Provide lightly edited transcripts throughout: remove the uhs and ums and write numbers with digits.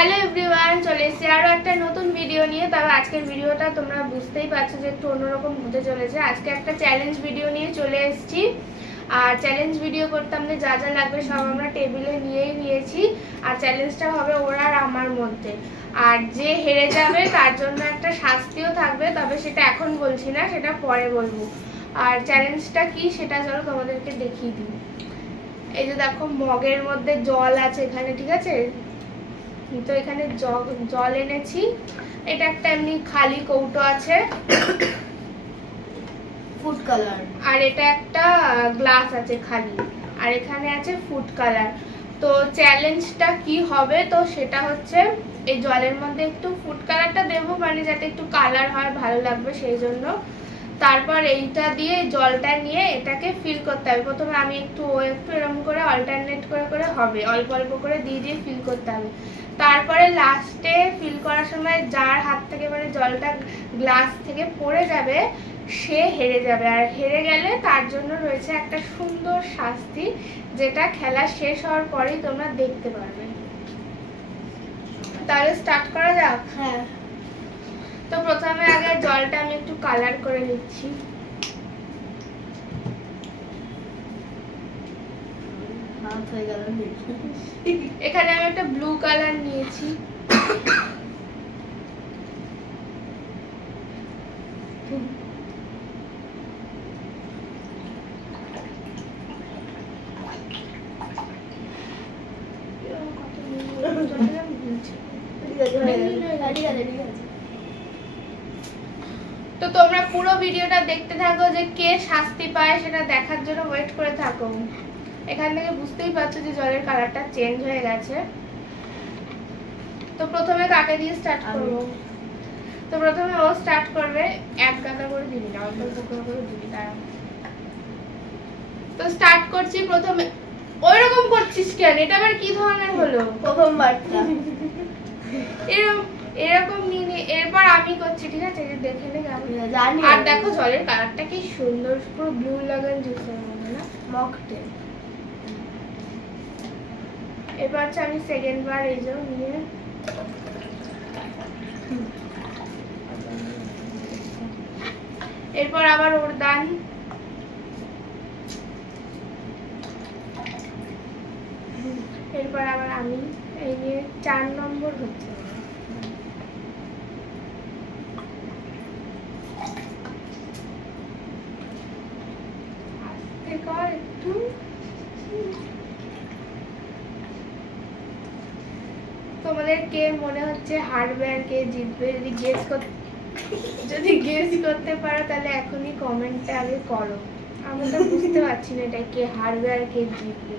Hello everyone, চলে এসেছি আরও একটা নতুন ভিডিও নিয়ে। তবে আজকের ভিডিওটা তোমরা বুঝতেই পারছো যে একটু অন্যরকম হতে চলেছে। আজকে একটা চ্যালেঞ্জ ভিডিও নিয়ে চলে এসেছি। আর চ্যালেঞ্জ ভিডিও করতে আমাদের যা যা লাগবে সব আমরা টেবিলে নিয়েই নিয়েছি। আর চ্যালেঞ্জটা হবে ওরা আর আমার মধ্যে। আর যে হেরে যাবে তার জন্য একটা শাস্তিও থাকবে, তবে সেটা এখন বলছি না, সেটা পরে বলবো। আর চ্যালেঞ্জটা কি সেটা চলো তোমাদেরকে দেখিয়ে দিই। এই যে দেখো, মগের মধ্যে জল আছে এখানে, ঠিক আছে? তো এখানে জল এনেছি। এটা একটা এমনি খালি কৌটো আছে, ফুড কালার। আর এটা একটা গ্লাস আছে খালি, আর এখানে আছে ফুড কালার। তো চ্যালেঞ্জটা কি হবে, তো সেটা হচ্ছে এই জলের মধ্যে একটু ফুড কালারটা দেবো, মানে যাতে একটু কালার হয়, ভালো লাগবে সেই জন্য। তারপর এইটা দিয়ে জলটা নিয়ে এটাকে ফিল করতে হবে। প্রথমে আমি একটু এরকম করে অল্টারনেট করে করে হবে, অল্প অল্প করে দিয়ে দিয়ে ফিল করতে হবে। তারপরে লাস্টে ফিল করার সময় যার হাত থেকে মানে জলটা গ্লাস থেকে পড়ে যাবে সে হেরে যাবে। আর হেরে গেলে তার জন্য রয়েছে একটা সুন্দর শাস্তি, যেটা খেলা শেষ হওয়ার পরেই তোমরা দেখতে পারবে। তাহলে স্টার্ট করা যাক। হ্যাঁ, তো প্রথমে আগে জলটা আমি একটু কালার করে নিচ্ছি। হাত হয়ে গেল। এখানে আমি একটা ব্লু কালার নিয়েছি। তো তোমরা পুরো ভিডিওটা দেখতে থাকো, যে কে শাস্তি পায় সেটা দেখার জন্য ওয়েট করে থাকো। এখান থেকে বুঝতেই পারছো যে জলের কালারটা চেঞ্জ হয়ে গেছে। তো প্রথমে কাকে দিয়ে স্টার্ট করব? তো প্রথমে ও স্টার্ট করবে। এক গাদা করে দিবি না, অল্প অল্প করে দিবি। তারা তো স্টার্ট করছি। প্রথমে ওইরকম করছিস কেন? এটা আবার কি ধরনের হলো? প্রথমবারটা এরকম নিয়ে এরপর আমি করছি, ঠিক আছে? দেখে নে কেমন। জানি। আর দেখো জলের কালারটা কি সুন্দর, পুরো ব্লু লাগান জুসের মতো না, মকটেল। এবার হচ্ছে আমি সেকেন্ড বার এই যে নিয়ে এরপর আবার ওর দান। এরপর আবার আমি এই নিয়ে 4 নম্বর হচ্ছে। আস্তে কর একটু। তোমাদের কে মনে হচ্ছে হারবে আর কে জিতবে? যদি গেস করতে পারো তাহলে এখনই কমেন্টে আগে করো। আমি তো বুঝতে পারছি না এটা কে হারবে আর কে জিতবে।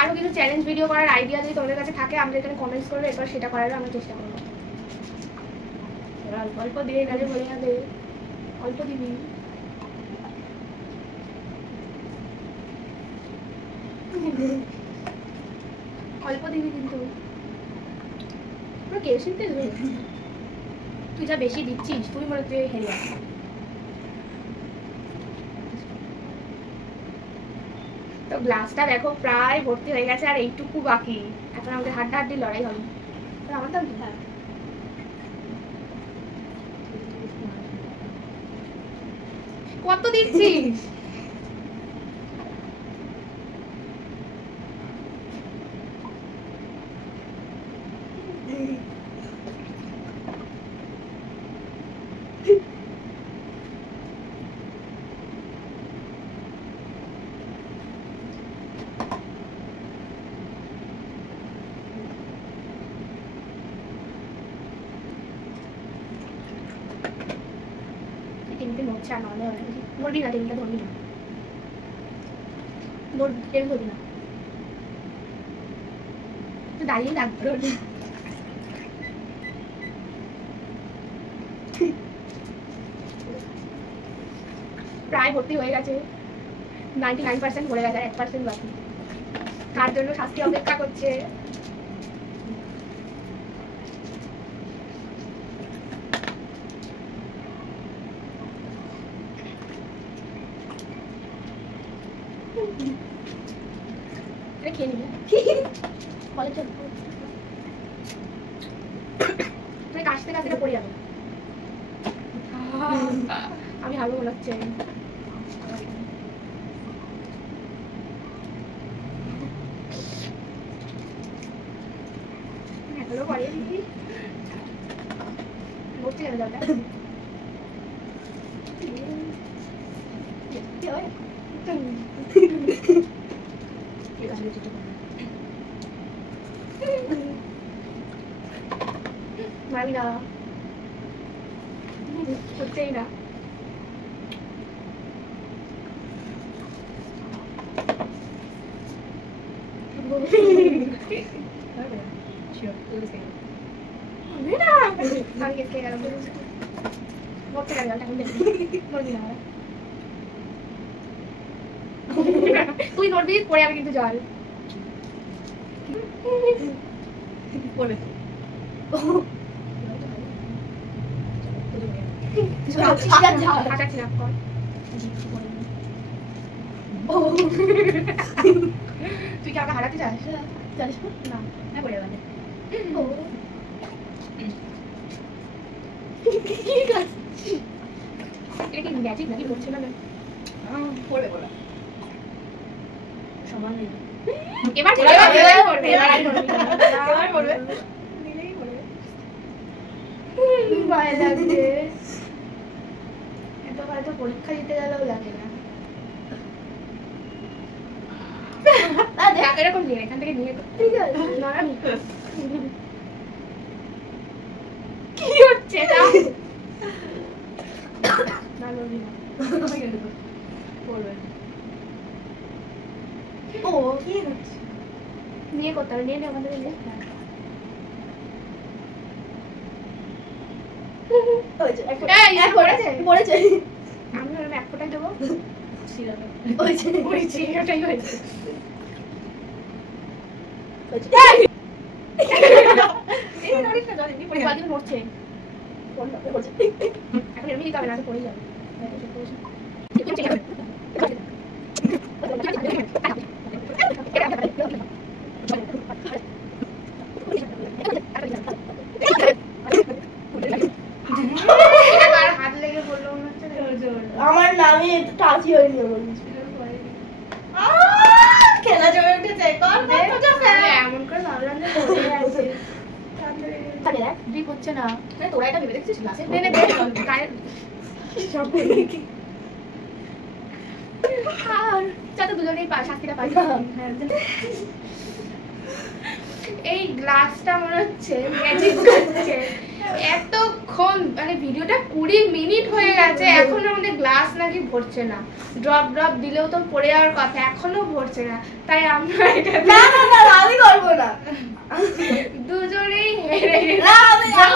আরো কিছু চ্যালেঞ্জ ভিডিও করার আইডিয়া যদি তোমাদের কাছে থাকে আমাদের এখানে কমেন্টস করবে, এরপর সেটা করার আমি চেষ্টা করবো। অল্প অল্প দিয়ে গেলে বলে যাবে, অল্প দিবি। অল্প দিবি কিন্তু পুরো কেরোসিন তেল হয়ে গেছে। তুই যা বেশি দিচ্ছিস, তুই মনে হচ্ছে হেরে যাচ্ছিস। তো গ্লাসটা দেখো প্রায় ভর্তি হয়ে গেছে, আর এইটুকু বাকি। এখন আমাদের হাড্ডাহাড্ডি লড়াই হবে। আমার দাম হ্যাঁ, কত দিচ্ছিস? তিনটে মরছে, আর নাহলে ধরবি না, তিনটা ধরবি না, ধরবি না, দাঁড়িয়ে লাগবে। প্রায় ভর্তি হয়ে গেছে, 99% ভরে গেছে, 1% বাকি। তার জন্য শাস্তি অপেক্ষা করছে। খেয়ে নিবি তুই কাশতে কাশতে পড়ে যাবে। আমি হারবো মনে হচ্ছে। এগুলো পড়িয়ে দিবি বলতে গেলে যাবে মারবি না, হচ্ছেই না। তুই ধরবি পরে আমি কিন্তু জল পড়বে। তুই কি আমাকে হারাতে চাস? না পড়ে যাবে। এটা কি ম্যাজিক নাকি পড়ছে না? পড়বে পড়বে সমান নেই। এবার পড়বে এবার পড়বে দিলেই পড়বে। ভয় লাগছে, এত হয়তো পরীক্ষা দিতে গেলেও লাগে না। এরকম নিয়ে এখান থেকে নিয়ে ঠিক আছে। কি হচ্ছে এটা? ও কি হচ্ছে? নিয়ে করতে হবে, নিয়ে ওখান থেকে নিয়ে। আমি ওরকম এক ফোটাই দেবো। ওটাই হয়েছে। এখন এমনি দিতে হবে না, পড়ে যাবে। হাত লেগে বললো আমার নামে টাচই হয়নি। খেলা জমে উঠেছে। এমন করে ভাবলাম যে পড়ে আছে। হচ্ছে না তোরা এটা ভেবে দেখছিস ক্লাসে যাতে দুজনেই শাস্তিটা পাই। এই গ্লাসটা মনে হচ্ছে ম্যাজিক করছে। এতক্ষণ মানে ভিডিওটা 20 মিনিট হয়ে গেছে, এখনো আমাদের গ্লাস নাকি ভরছে না। ড্রপ ড্রপ দিলেও তো পড়ে যাওয়ার কথা, এখনো ভরছে না। তাই আমরা এটা আমি করবো না, দুজনেই হেরে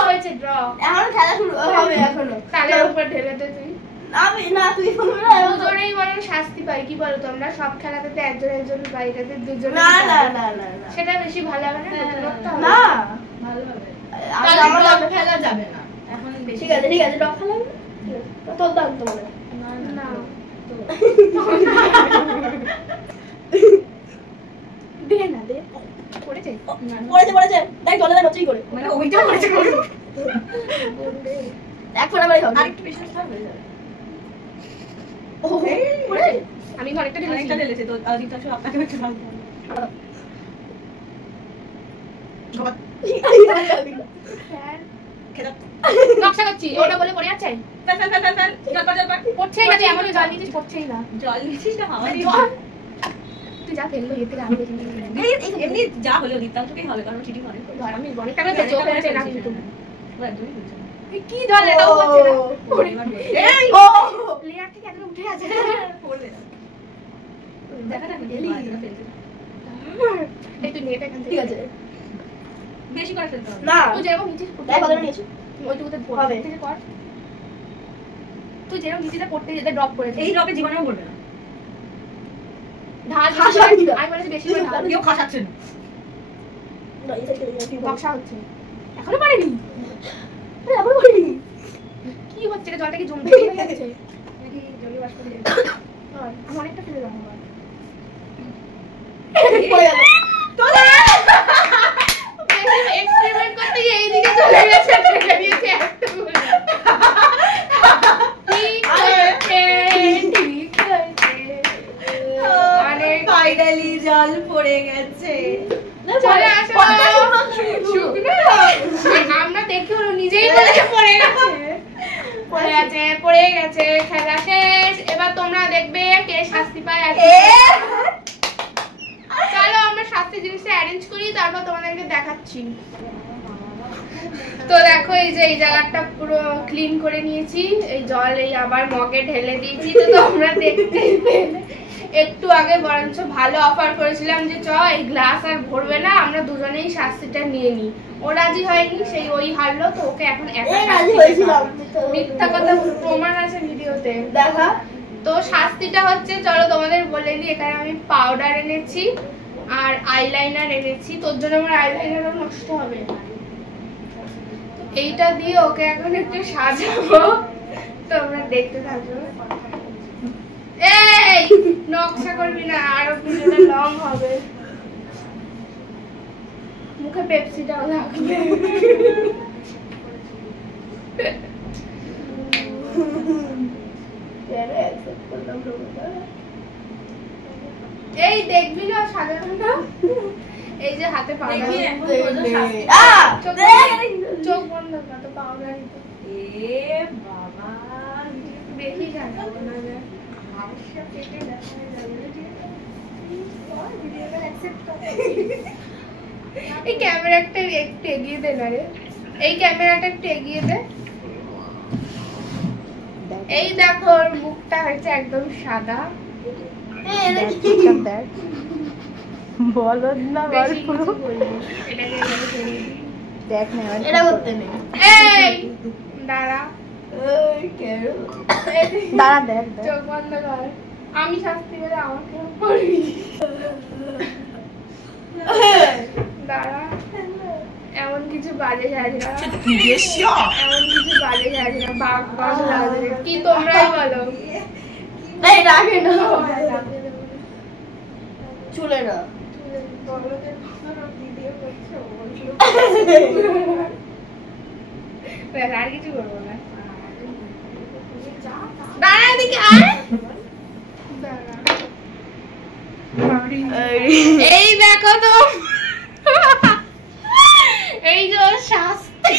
হয়েছে। ড্র এখন খেলা শুরু হবে, এখনো তাহলে উপর ঢেলে দে তুই। আমি না তুই দুজনেই বরং শাস্তি পাই। কি বলো তোমরা? সব খেলাতে তো একজন একজন পাই, এটাতে দুজন। না না না না সেটা বেশি ভালো হবে না? না ভালো হবে। আমার খেলা যাবে না এখন বেশি। ঠিক আছে ঠিক আছে, ড্রপ খেলা তোর দাম তো বলে না দে না দে। পড়েছে পড়েছে পড়েছে দেখ জলে দেখ হচ্ছেই করে মানে ওইটা পড়েছে করে এক ফোঁটা করে খাও। আরেকটু বেশি খাও হয়ে যাবে। ও পড়েছে। আমি অনেকটা ঢেলেছি তো জিতটা শুধু আপনাকে একটু দাও। গবাত খেলা নকশা করছি ওটা বলে পড়ে যাচ্ছে। ফেল ফেল ফেল ফেল জল জল পড়ছেই না। এমন জল নিছিস পড়ছেই না। জল নিছিস না হাওয়া দিয়ে তুই যা ফেললো এর থেকে আমি বেশি এমনি যা হলো দীপ্তাংশকেই হবে কারণ চিটিং অনেক করে। আমি অনেকটা করে চোখ হচ্ছে না কিন্তু ও একদমই বুঝছে না কি জল এটাও বলছে না। এই ও প্লেয়ার থেকে একদম উঠে আছে পড়বে দেখা না গেলি ফেলতে। এই তুই নেট এখান থেকে ঠিক আছে বেশি করে ফেলতে হবে না। তুই যেরকম নিছিস দেখ কতটা নিয়েছিস ওইটুকুতে হবে ঠিক কর। তুই যেরকম নিচে পড়তে যেতে ড্রপ করেছিস এই ড্রপে জীবনেও পড়বে না। ঢাল খাসাবি না। আমি বলেছি বেশি করে ঢাল কেউ খাসাচ্ছে না। বক্সা হচ্ছে এখনো পারেনি এখনো পারিনি। কি হচ্ছে রে জলটা কি জমতে যাচ্ছে নাকি জলীয় বাষ্প দিয়ে আমি অনেকটা ফেলে দেবো পড়ে গেল। এক্সপেরিমেন্ট করতে গিয়ে এইদিকে চলে গেছে ফেলে দিয়েছে এতগুলো ঠিক হয়েছে ঠিক হয়েছে অনেক ফাইনালি জল পড়ে গেছে। চলে আসো শুকনো আমরা দেখি ওরা নিজেই বলেছে পড়ে গেছে পড়ে গেছে খেলা শেষ এবার তোমরা দেখবে কে শাস্তি পায় আর চলো আমরা শাস্তি জিনিসটা অ্যারেঞ্জ করি তারপর তোমাদেরকে দেখাচ্ছি তো দেখো এই যে এই জায়গাটা পুরো ক্লিন করে নিয়েছি এই জল এই আবার মগে ঢেলে দিয়েছি তো তোমরা দেখতে পেলে একটু আগে বরঞ্চ ভালো অফার করেছিলাম যে চ এই গ্লাস আর ভরবে না আমরা দুজনেই শাস্তিটা নিয়ে নিই ও রাজি হয়নি সেই ওই হারলো তো ওকে এখন একা রাজি হয়েছিলাম। মিথ্যা কথা প্রমাণ আছে ভিডিওতে দেখা তো শাস্তিটা হচ্ছে চলো তোমাদের বলে দিই এখানে আমি পাউডার এনেছি আর আইলাইনার এনেছি তোর জন্য আমার আইলাইনারও নষ্ট হবে এইটা দিয়ে ওকে এখন একটু সাজাবো তোমরা দেখতে থাকো এই নকশা করবি না আরো ভিডিওটা লং হবে মুখে পেপসিটাও লাগবে এই দেখবি না সাজানো না এই যে হাতে পাউডার চোখ বন্ধ কর তো পাউডার এ বাবা দেখি জানাবো না যে পেটে দেখা যাবে এই ক্যামেরাটা একটু এগিয়ে দে না রে এই ক্যামেরাটা একটু এগিয়ে দে এই দেখো ওর মুখটা হচ্ছে একদম সাদা বলো না বেশি কিছু বলবো না। এটাকে এভাবে ছেড়ে দিই। দেখ না এটা করতে নেই। এই দাঁড়া দাঁড়া দেখ দেখ। চোখ বন্ধ কর আমি শাস্তি পেলে আমাকে করবি দাঁড়া এমন কিছু বাজে যাবে না এমন কিছু বাজে যাবে না বাঘ বাঘ লাগবে কি তোমরাই বলো এই রাখে না চুলে না আর কিছু করবো না দাঁড়া এদিকে আয় দাঁড়া এই দেখো তো এই যে শাস্তি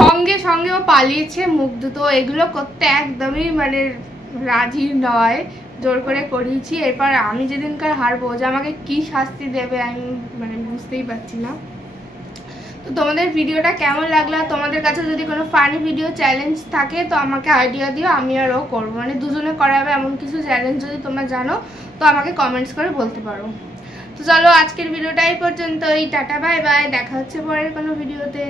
সঙ্গে সঙ্গে ও পালিয়েছে মুখ দুটো এগুলো করতে একদমই মানে রাজি নয় জোর করে করিয়েছি এরপর আমি যেদিনকার হারবো যে আমাকে কি শাস্তি দেবে আমি মানে বুঝতেই পারছি না তো তোমাদের ভিডিওটা কেমন লাগলো তোমাদের কাছে যদি কোনো ফানি ভিডিও চ্যালেঞ্জ থাকে তো আমাকে আইডিয়া দিও আমি আরও করবো মানে দুজনে করাবে এমন কিছু চ্যালেঞ্জ যদি তোমরা জানো তো আমাকে কমেন্টস করে বলতে পারো তো চলো আজকের ভিডিওটা এই পর্যন্তই টাটা বাই বাই দেখা হচ্ছে পরের কোনো ভিডিওতে